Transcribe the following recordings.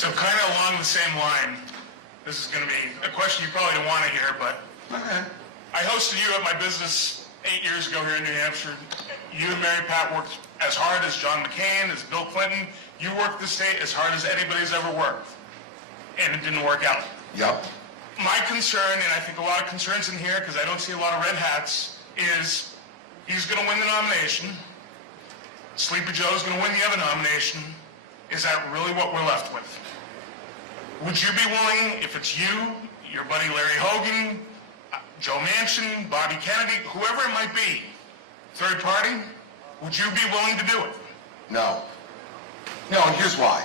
So kind of along the same line, this is going to be a question you probably don't want to hear, but I hosted you at my business 8 years ago here in New Hampshire. You and Mary Pat worked as hard as John McCain, as Bill Clinton. You worked the state as hard as anybody's ever worked, and it didn't work out. Yep. My concern, and I think a lot of concerns in here, because I don't see a lot of red hats, is he's going to win the nomination. Sleepy Joe's going to win the other nomination. Is that really what we're left with? Would you be willing, if it's you, your buddy Larry Hogan, Joe Manchin, Bobby Kennedy, whoever it might be, third party, would you be willing to do it? No. No, and here's why.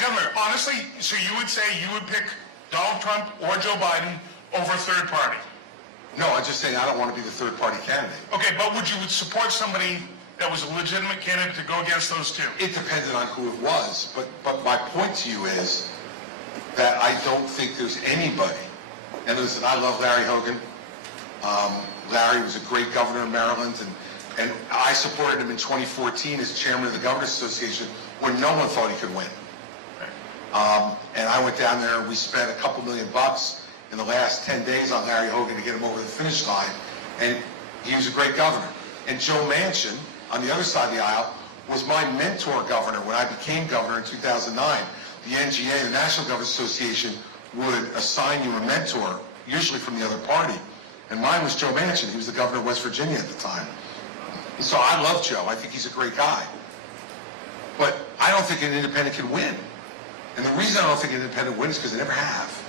Governor, honestly, so you would say you would pick Donald Trump or Joe Biden over third party? No, I'm just saying I don't want to be the third party candidate. Okay, but would you support somebody that was a legitimate candidate to go against those two? It depended on who it was, but my point to you is that I don't think there's anybody, and listen, I love Larry Hogan. Larry was a great governor of Maryland, and I supported him in 2014 as chairman of the Governors Association when no one thought he could win. And I went down there and we spent a couple $1 million in the last 10 days on Larry Hogan to get him over the finish line, and he was a great governor. And Joe Manchin, on the other side of the aisle, was my mentor governor when I became governor in 2009. The NGA, the National Governors Association, would assign you a mentor, usually from the other party. And mine was Joe Manchin. He was the governor of West Virginia at the time. And so I love Joe. I think he's a great guy. But I don't think an independent can win. And the reason I don't think an independent wins is because they never have.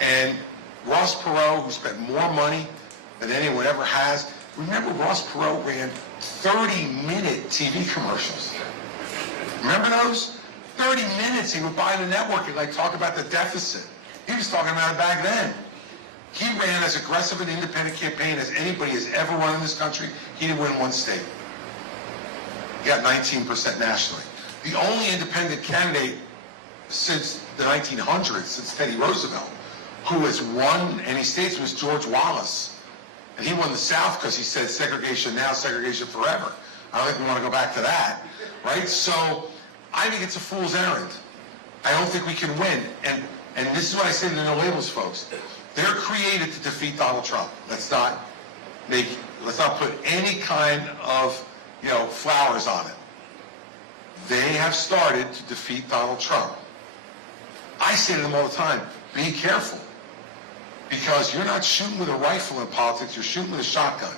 And Ross Perot, who spent more money than anyone ever has, remember Ross Perot ran 30-minute TV commercials. Remember those? 30 minutes he would buy the network and talk about the deficit. He was talking about it back then. He ran as aggressive an independent campaign as anybody has ever run in this country. He didn't win one state. He got 19% nationally. The only independent candidate since the 1900s, since Teddy Roosevelt, who has won any states was George Wallace. And he won the South because he said segregation now, segregation forever. I don't think we want to go back to that, right? So I think it's a fool's errand. I don't think we can win. And this is what I say to the No Labels folks. They're created to defeat Donald Trump. Let's not put any kind of, flowers on it. They have started to defeat Donald Trump. I say to them all the time, be careful. Because you're not shooting with a rifle in politics, you're shooting with a shotgun.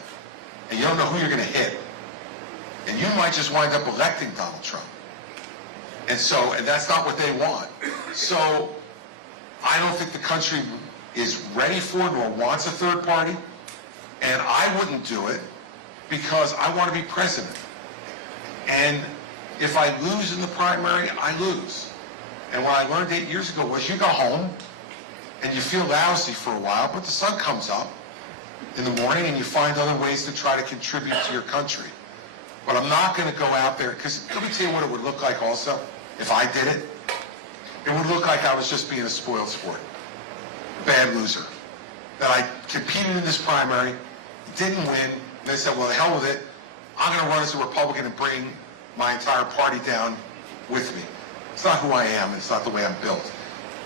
And you don't know who you're going to hit. And you might just wind up electing Donald Trump. And that's not what they want. So I don't think the country is ready for nor wants a third party. And I wouldn't do it because I want to be president. And if I lose in the primary, I lose. And what I learned 8 years ago was you go home and you feel lousy for a while, but the sun comes up in the morning and you find other ways to try to contribute to your country. But I'm not going to go out there, because let me tell you what it would look like also if I did it. It would look like I was just being a spoiled sport, a bad loser. That I competed in this primary, didn't win, and they said, well, the hell with it. I'm going to run as a Republican and bring my entire party down with me. It's not who I am. It's not the way I'm built.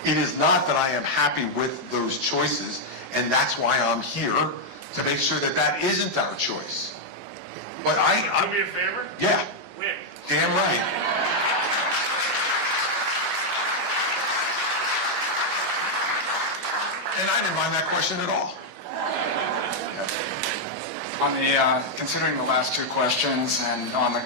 It is not that I am happy with those choices, and that's why I'm here, to make sure that that isn't our choice. But Do me a favor? Yeah. Win. Damn right. And I didn't mind that question at all. On the considering the last two questions and on the